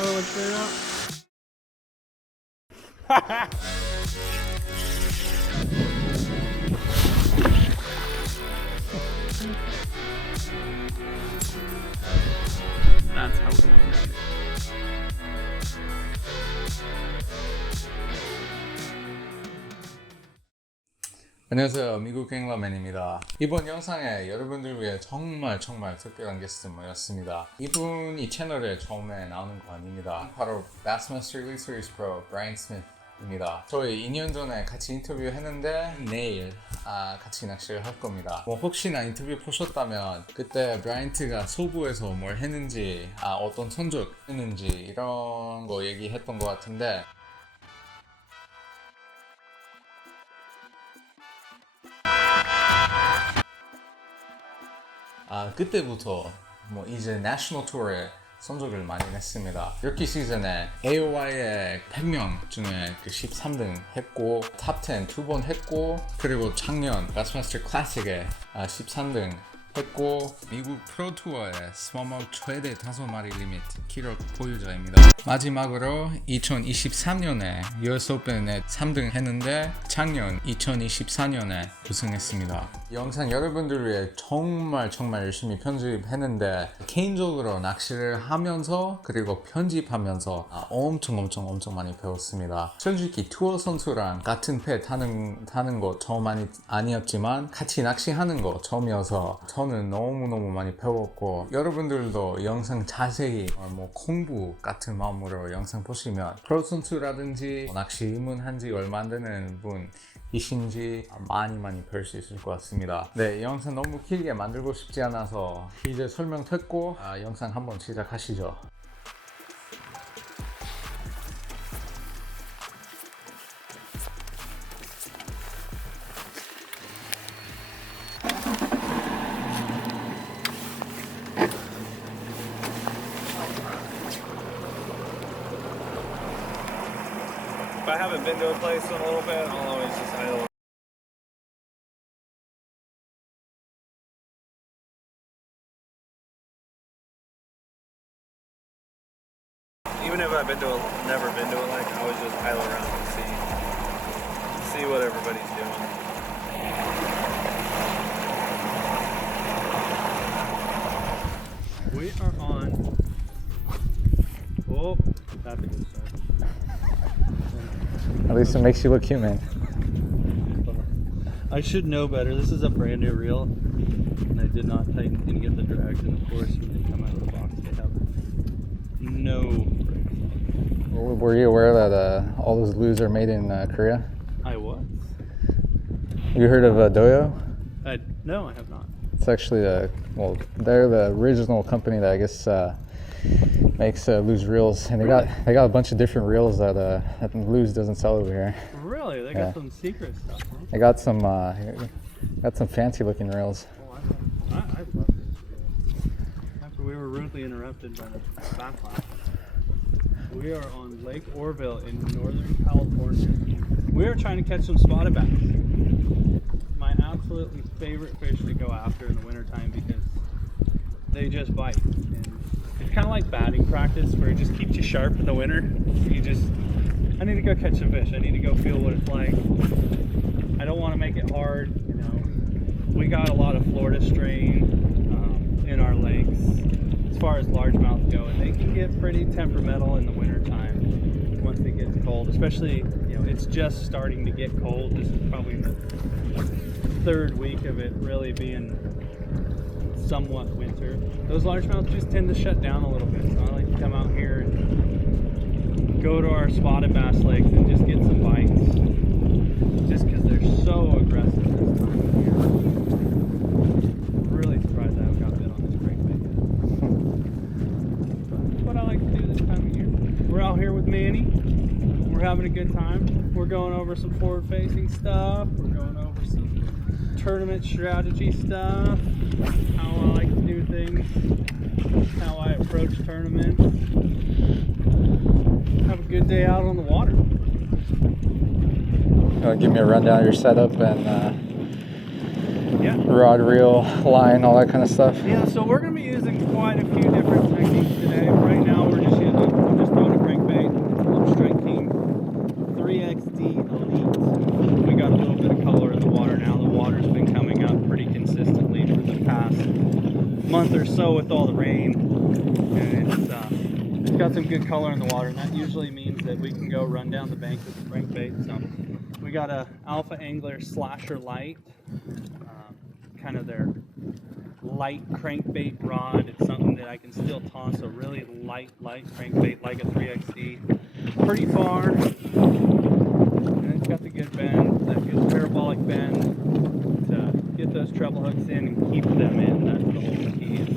know what's going on? That's how we want it. 안녕하세요. 미국 갱러맨입니다. 이번 영상에 여러분들 위해 정말 특별한 게스트 모였습니다. 이분이 채널에 처음에 나오는 거 아닙니다. 바로 Bassmaster Elite Series Pro 브라이언 스미스입니다. 저희 2년 전에 같이 인터뷰 했는데 내일 같이 낚시를 할 겁니다. 혹시나 인터뷰 보셨다면 그때 브라이언트가 소부에서 뭘 했는지 어떤 선적 했는지 이런 거 얘기했던 것 같은데 그때부터 이제 내셔널 투어에 선적을 많이 냈습니다. 이렇게 시즌에 AOY의 100명 중에 13등 했고 탑10 2번 했고 그리고 작년 바스마스터 클래식에 13등 했고 미국 프로투어의 스몰마우스 최대 5마리 리미트 기록 보유자입니다. 마지막으로 2023년에 US 오픈에 3등 했는데 작년 2024년에 우승했습니다. 이 영상 여러분들 위해 정말 열심히 편집했는데 개인적으로 낚시를 하면서 그리고 편집하면서 엄청 많이 배웠습니다. 솔직히 투어 선수랑 같은 배 타는 거 처음 아니었지만 같이 낚시하는 거 처음이어서 저는 너무 많이 배웠고 여러분들도 영상 자세히 공부 같은 마음으로 영상 보시면 프로 선수라든지 낚시 입문한 지 얼마 안 되는 분이신지 많이 배울 수 있을 것 같습니다. 네, 이 영상 너무 길게 만들고 싶지 않아서 이제 설명됐고 영상 한번 시작하시죠. If I haven't been to a place in a little bit, I'll always just idle. Even if I've never been to a lake, I always just idle around and see what everybody's doing. We are on. Oh, that's a good start. At least it makes you look human. I should know better. This is a brand new reel, and I did not tighten any of the drags. And of course, when they come out of the box, they have no brakes. Were you aware that all those glues are made in Korea? I was. You heard of Doyo? No, I have not. It's actually they're the original company that I guess makes Luz reels, and they got a bunch of different reels that Luz doesn't sell over here. Really? They got some secret stuff, huh? They got some fancy looking reels. Oh, I love this. After we were rudely interrupted by the backlash, we are on Lake Orville in Northern California. We are trying to catch some spotted bass. My absolutely favorite fish to go after in the wintertime because they just bite. And it's kind of like batting practice where it just keeps you sharp in the winter. I need to go catch some fish. I need to go feel what it's like. I don't want to make it hard, you know. We got a lot of Florida strain in our lakes as far as largemouth go, and they can get pretty temperamental in the wintertime once it gets cold, especially, you know, it's just starting to get cold. This is probably the third week of it really being somewhat winter. Those largemouths just tend to shut down a little bit, so I like to come out here and go to our spotted bass lakes and just get some bites, just because they're so aggressive this time of year. I'm really surprised I haven't got bit on this crankbait yet. That's what I like to do this time of year. We're out here with Manny. We're having a good time. We're going over some forward-facing stuff. We're going over some tournament strategy stuff, how I like to do things, how I approach tournaments. Have a good day out on the water. Give me a rundown of your setup and Yeah. rod, reel, line, all that kind of stuff. Yeah, so we're going to be using quite a few different techniques today. Right now we're just using just a past month or so with all the rain, and it's got some good color in the water, and that usually means that we can go run down the bank with the crankbait. So we got a Alpha Angler Slasher Light, kind of their light crankbait rod. It's something that I can still toss a really light crankbait like a 3XD pretty far, and it's got the good bend, that good parabolic bend to get those treble hooks in and keep them in. That's the whole key. Is,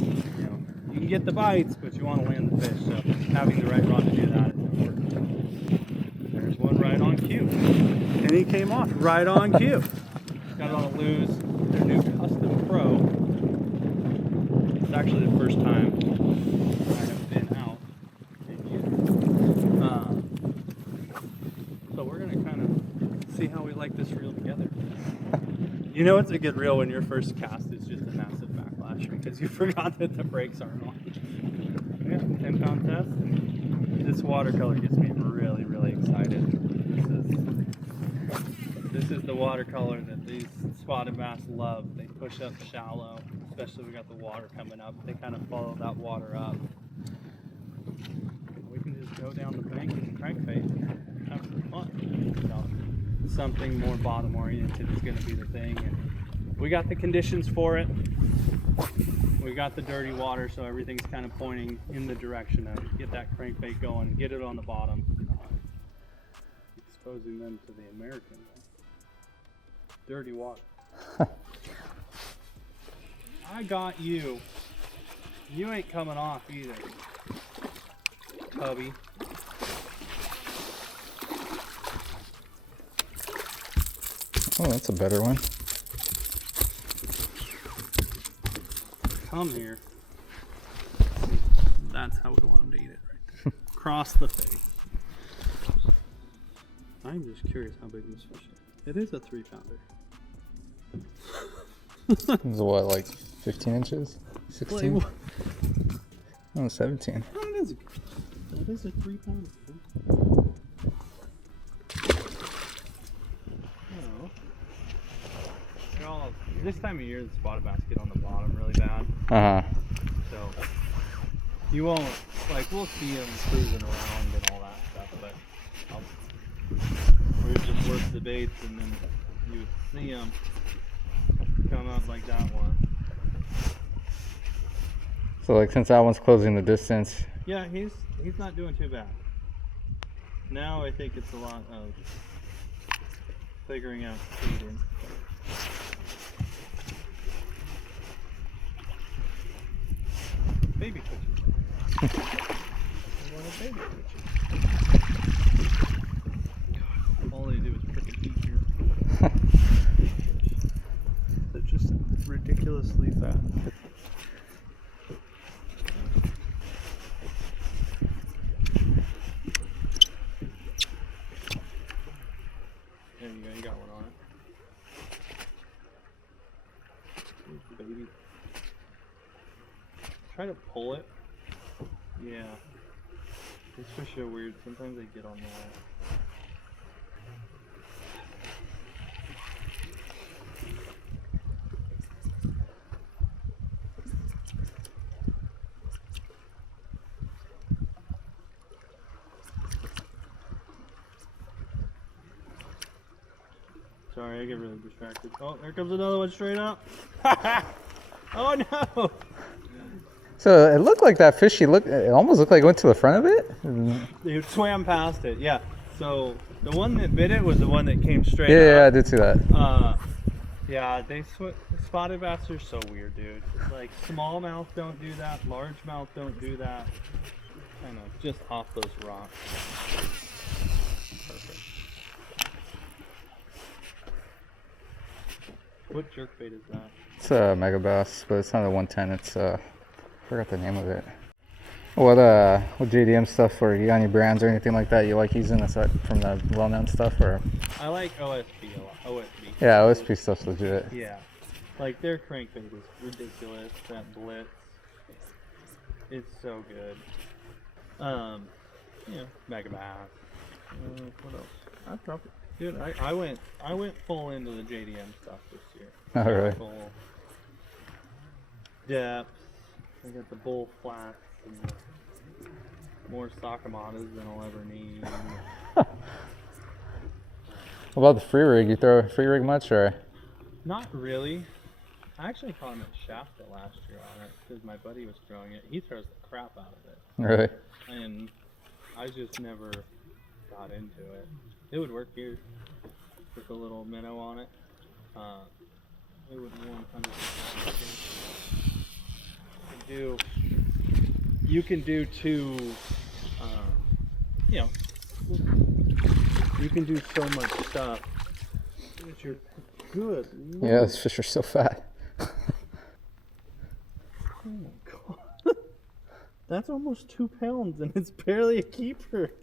you can get the bites, but you want to land the fish, so having the right rod to do that is important. There's one right on cue, and he came off right on cue. Got it on a Lew's, their new Custom Pro. It's actually the first time I have been out in use. So we're gonna kind of see how we like this reel together. You know it's a good reel when your first cast is just a massive backlash because you forgot that the brakes aren't on. Yeah, 10-pound test. This watercolor gets me really, really excited. This is the watercolor that these spotted bass love. They push up shallow, especially if we got the water coming up. They kind of follow that water up. We can just go down the bank with the crankbait and have some fun. So, something more bottom oriented is going to be the thing. And we got the conditions for it. We got the dirty water, so everything's kind of pointing in the direction of get that crankbait going, get it on the bottom. Exposing them to the American dirty water. I got you. You ain't coming off either, Cubby. Oh, that's a better one. Come here. That's how we want him to eat it right there. Across the face. I'm just curious how big this fish is. It is a 3-pounder. It's what, like 15 inches? 16? Oh, 17. That is a 3-pounder. This time of year, the spotted bass get on the bottom really bad. So you won't, like, we'll see them cruising around and all that stuff, but we just work the baits and then you would see them come up like that one. So, like, since that one's closing the distance. Yeah, he's not doing too bad. Now I think it's a lot of figuring out feeding. Baby twitches. I want a baby twitches. All they do is freaking eat here. They're just ridiculously fat. There you go, you got one on it. Baby. Try to pull it. Yeah. These fish are weird. Sometimes they get on the wall. Sorry, I get really distracted. Oh, there comes another one straight up. Oh no! So it looked like that fish. It almost looked like it went to the front of it. It swam past it. Yeah. So the one that bit it was the one that came straight up. Yeah, I did see that. Yeah, spotted bass are so weird, dude. Like smallmouth don't do that, largemouth don't do that. Kind of just off those rocks. Perfect. What jerkbait is that? It's a mega bass, but it's not a 110. It's I forgot the name of it. What JDM stuff, or you got any brands or anything like that you like using aside from the well-known stuff, or? I like OSB a lot. OSB. Yeah, OSB stuff's legit. Yeah, like their crankbait is ridiculous. That Blitz, it's so good. Mega bass. What else? I probably, dude, I went full into the JDM stuff this year. Oh, really? Full. depth. We got the bull flats and more Sakamatas than I'll ever need. What about the free rig? You throw a free rig much or? Not really. I actually caught him at Shasta last year on it because my buddy was throwing it. He throws the crap out of it. Really? And I just never got into it. It would work here with a little minnow on it. It would 100% you can do two, you know, you can do so much stuff. You're good. Yeah, those fish are so fat. Oh my god. That's almost 2 pounds and it's barely a keeper.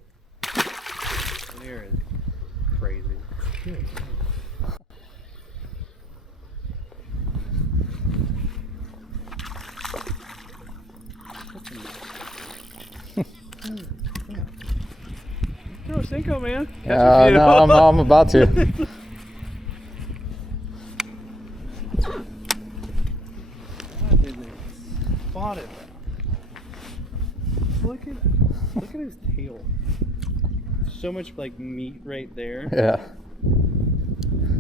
There is crazy. Throw a Senko, man. Catch a few. No, I'm about to. God, didn't they spot it? Look at his tail. So much like meat right there. Yeah.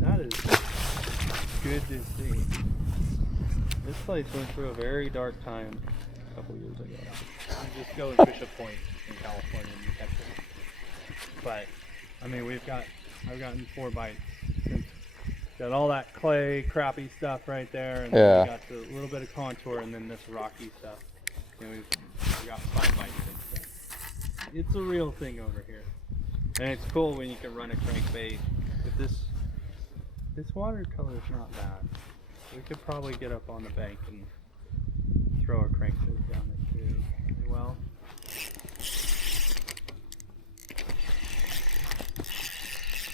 That is good to see. This place went through a very dark time a couple years ago. You just go and fish a point in California and you catch it. But I mean, I've gotten 4 bites. Got all that clay, crappy stuff right there, and then we got the little bit of contour, and then this rocky stuff. And we got 5 bites. It's a real thing over here, and it's cool when you can run a crankbait. If this watercolor is not bad, we could probably get up on the bank and throw a crankbait down there too. Well.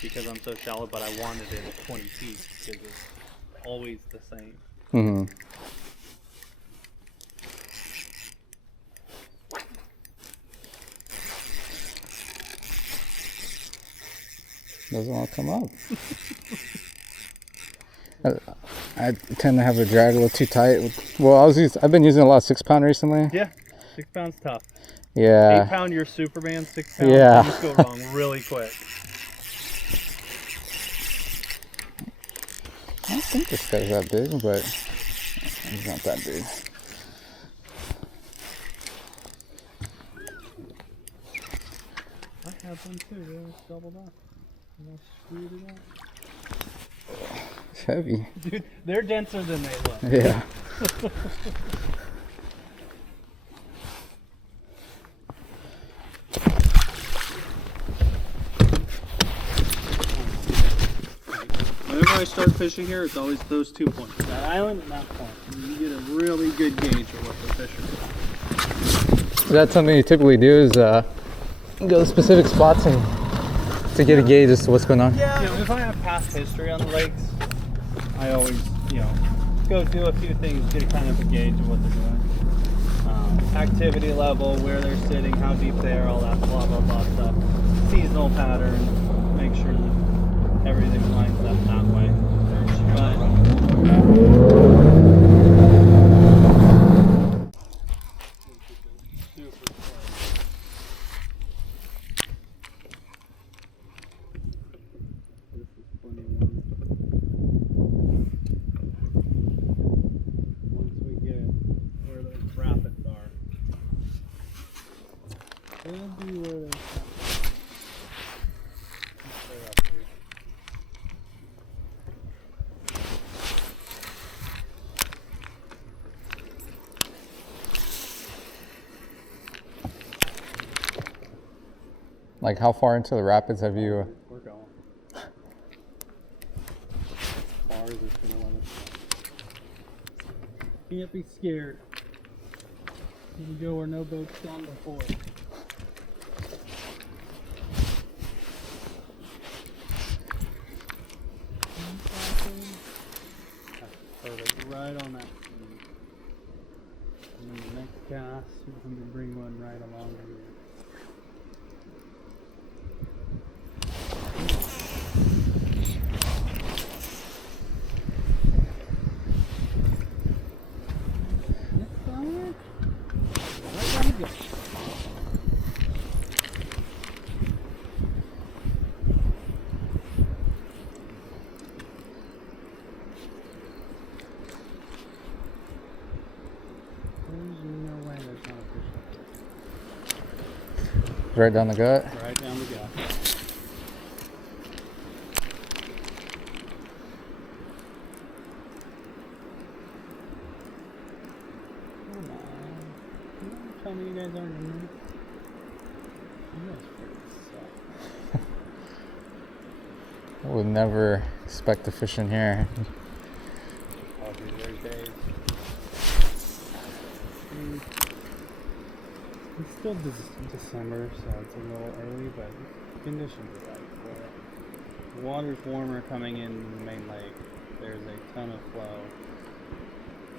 Because I'm so shallow, but I wanted it at 20 feet because it's always the same. Mm-hmm. Doesn't want to come up. I tend to have a drag a little too tight. Well, I've been using a lot of 6-pound recently. Yeah, 6 pounds tough. Yeah. 8 pound, you're Superman. 6 pounds, Yeah. things go wrong really quick. I don't think this guy's that big, but he's not that big. I have one too. They almost doubled up. Almost screwed it up. It's heavy. Dude, they're denser than they look. Yeah. Whenever I start fishing here, it's always those 2 points. That island and that point. And you get a really good gauge of what the fish are doing. That's something you typically do is go to specific spots and to get a gauge as to what's going on. Yeah, if I have past history on the lakes, I always, go do a few things, get a kind of a gauge of what they're doing. Activity level, where they're sitting, how deep they are, all that blah, blah, blah stuff. Seasonal patterns, make sure that everything lines up that way. Like, how far into the rapids have you? We're going. As far as it's gonna let us go. Can't be scared. You can go where no boat's gone before. Perfect. Right on that. And then the next cast, we can bring one right along here. Right down the gut. Right down the gut. Come on. Don't tell me you guys aren't in there. You guys freaking suck. I would never expect to fish in here. Oh, dude, there's days. It's still December, so it's a little early, but conditions are right for it. The water's warmer coming in the main lake. There's a ton of flow.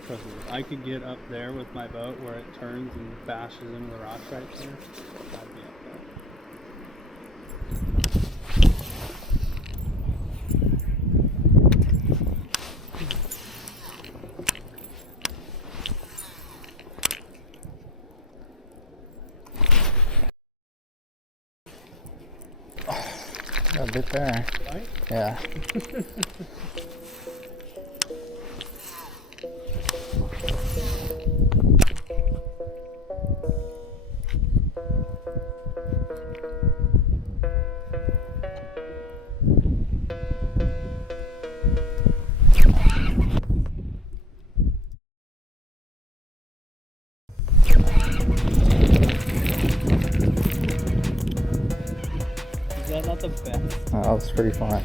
Trust me, if I could get up there with my boat where it turns and bashes into the rocks right there, I'd be up there. Got a bit there. Right? Yeah. Is that not the best? Oh, that was pretty fun.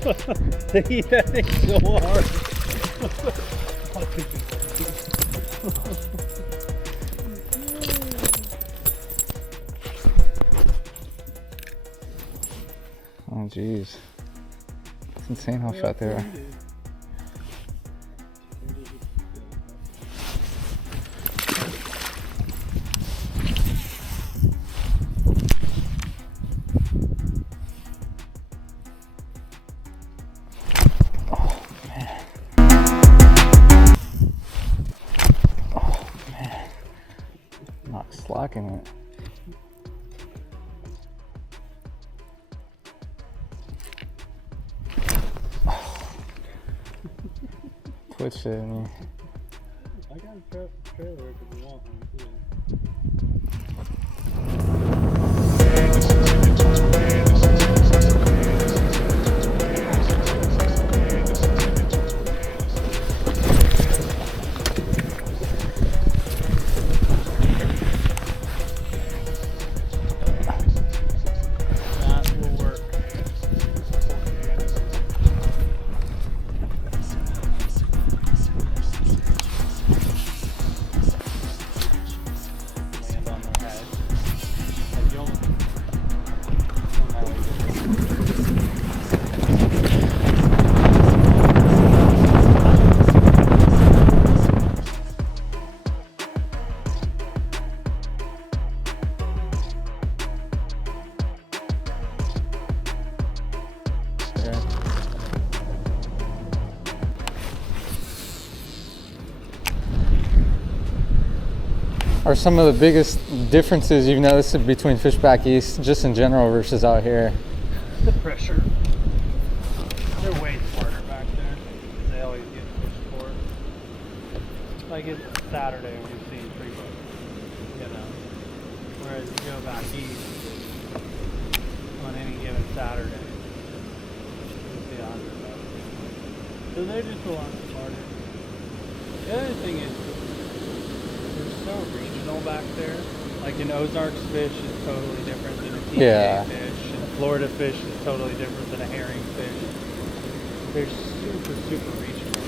They eat that thing so hard. Oh, jeez. It's insane how fat they are. Not slacking it. Twitch it. And I got a trailer if you want one too. That will work. Land on their head. Like you almost are some of the biggest differences you've noticed between fish back east, just in general, versus out here? the pressure. They're way smarter back there. They always get fished for it. Like it's Saturday when you're seeing free boats, you know. Whereas you go back east on any given Saturday, you see 100 boats. So they're just a lot smarter. The other thing is they're so regional back there. Like an Ozarks fish is totally different than a TJ Yeah. fish. And a Florida fish is totally different than a herring fish. They're super, super regional.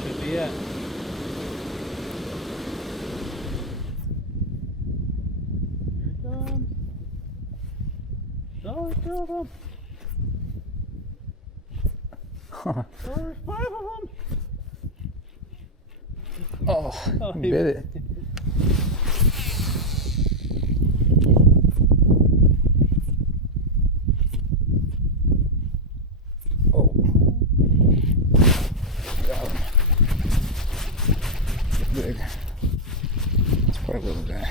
Should be it. Here it comes. Oh, there's 2 of them. Oh, there's 5 of them. Oh, Oh, you bit it. Oh. Got him. Big. It's probably a little guy.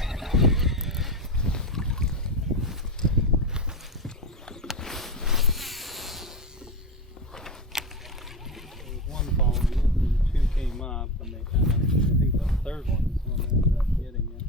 There was one following it, and 2 came up, and they kind of, I think the third one is the one that ended up getting it.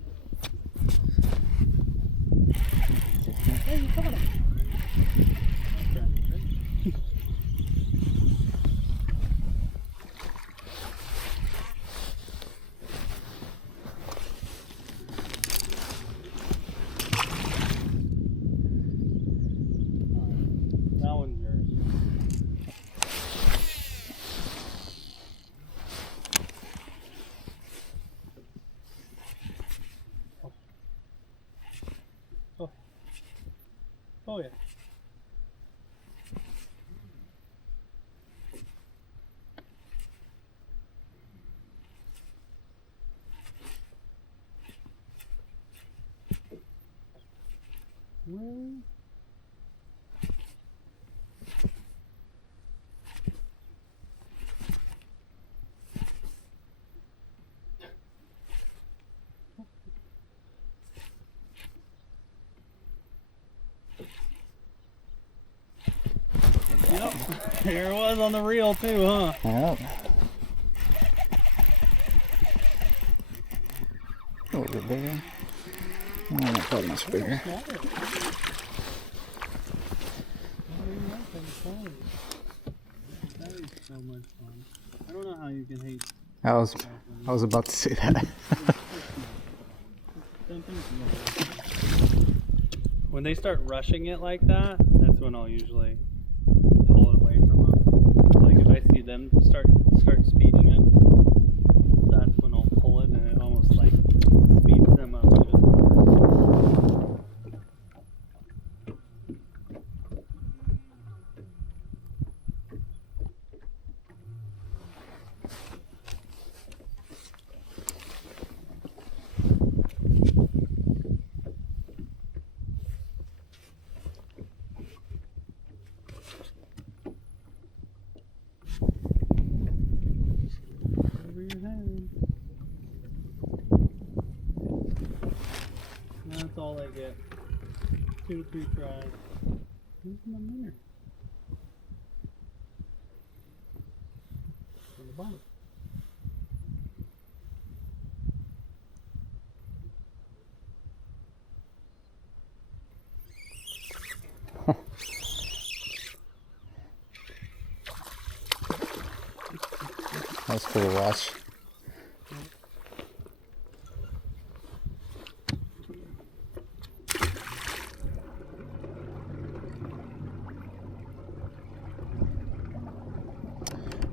Really? Yep, there it was on the reel too, huh? Yep. A little bit bigger. Oh, not quite much bigger. That is so much fun. I don't know how you can hate I was about to say that. when they start rushing it like that, that's when I'll usually pull it away from them. Like if I see them start speeding up, that's when I'll pull it, and it almost like speeds them up even more. Over your head. That's all I get. 2 to 3 tries. Who's my winner? On the bottom. That's cool to watch.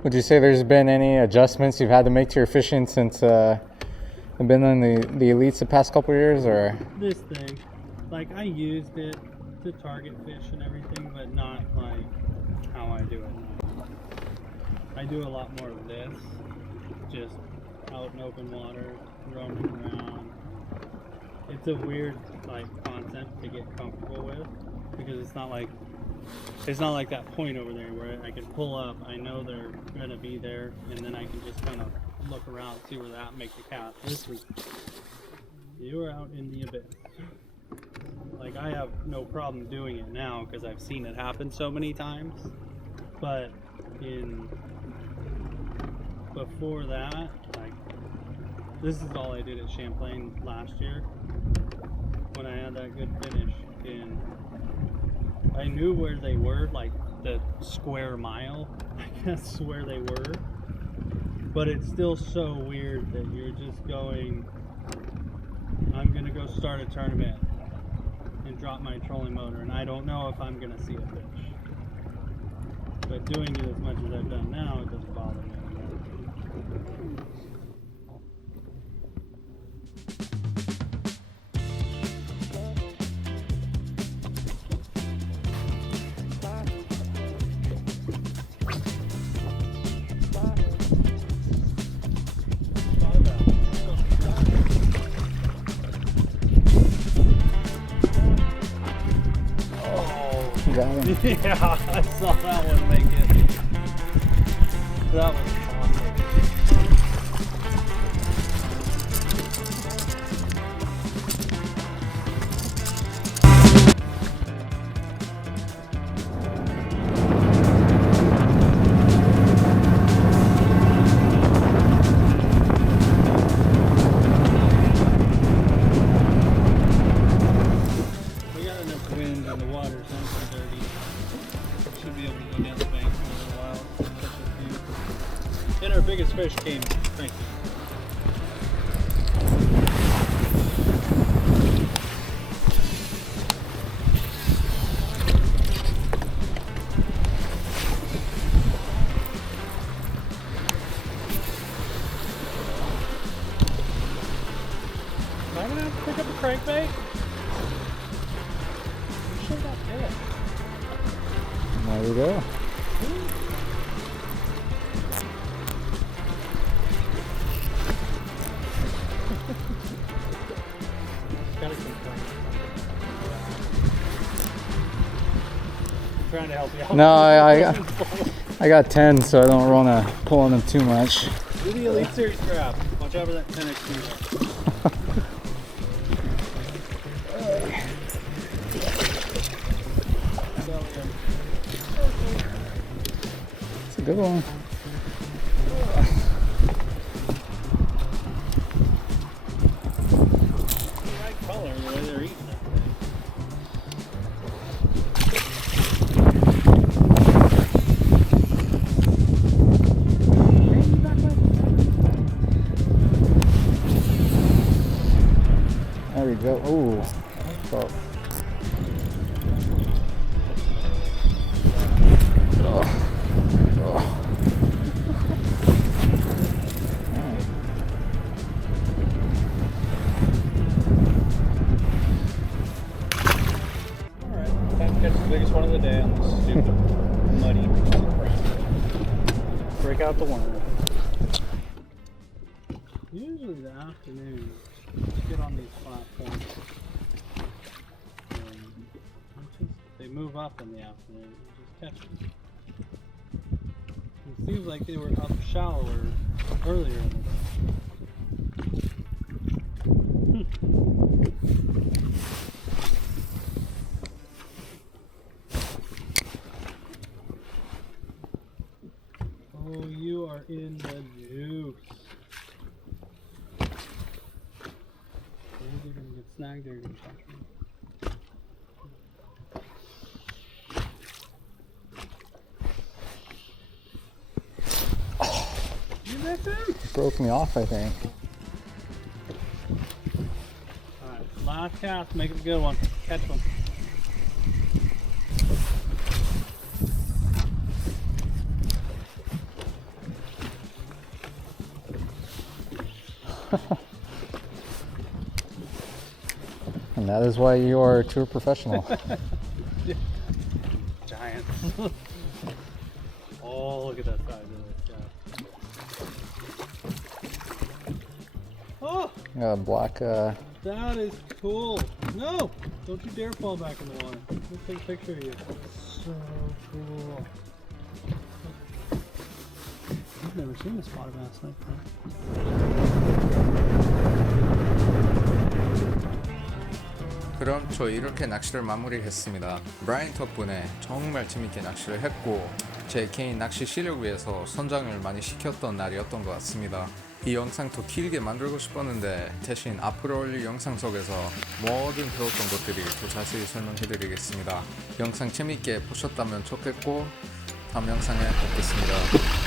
Would you say there's been any adjustments you've had to make to your fishing since you've been in the elites the past couple of years, or? This thing, like I used it to target fish and everything, but not like how I do it now. I do a lot more of this, just out in open water, roaming around. It's a weird like concept to get comfortable with, because it's not like that point over there where I can pull up, I know they're gonna be there, and then I can just kind of look around, see where they're at, make the cast. This week, you are out in the abyss. Like I have no problem doing it now because I've seen it happen so many times, but before that, like this is all I did at Champlain last year when I had that good finish, and I knew where they were, like the square mile, I guess, where they were, but it's still so weird that you're just going, I'm gonna go start a tournament and drop my trolling motor, and I don't know if I'm gonna see a fish. But doing it as much as I've done now, it doesn't bother me anymore. Got him. Yeah, I saw that one make it. That was awesome. We got enough wind in the water, so it's dirty. Should be able to go down the bank for a little while. Catch a few. And our biggest fish came cranky. Am I gonna have to pick up a crankbait? I'm sure that's it. There we go. Gotta complain. trying to help you out. No, I got 10, so I don't want to pull on them too much. Do the Elite Series grab. Watch out for that 10x. It's a good one. Right color, the way they're eating that There we go. Ooh. Oh. Alright, time to catch the biggest one of the day on this stupid, muddy piece of crap. Break out the worm. Usually the afternoon, get on these platforms. They move up in the afternoon. Just catch them. It seems like they were up shallower earlier in the day. Oh, you are in the juice. Maybe you're gonna get snagged or you're gonna catch me. You missed him? Broke me off, I think. Alright, last cast, make it a good one. Catch one. And that is why you are a tour professional. Giant. Oh, look at that size of this guy. Oh, Got a black, that is cool. No, don't you dare fall back in the water. Let's take a picture of you. So cool. I've never seen a spotted bass like that. 그럼 저 이렇게 낚시를 마무리했습니다. 브라이언 덕분에 정말 재밌게 낚시를 했고 제 개인 낚시 실력 위해서 선장을 많이 시켰던 날이었던 것 같습니다. 이 영상 더 길게 만들고 싶었는데 대신 앞으로 올릴 영상 속에서 모든 배웠던 것들이 더 자세히 설명해드리겠습니다. 영상 재밌게 보셨다면 좋겠고 다음 영상에 뵙겠습니다.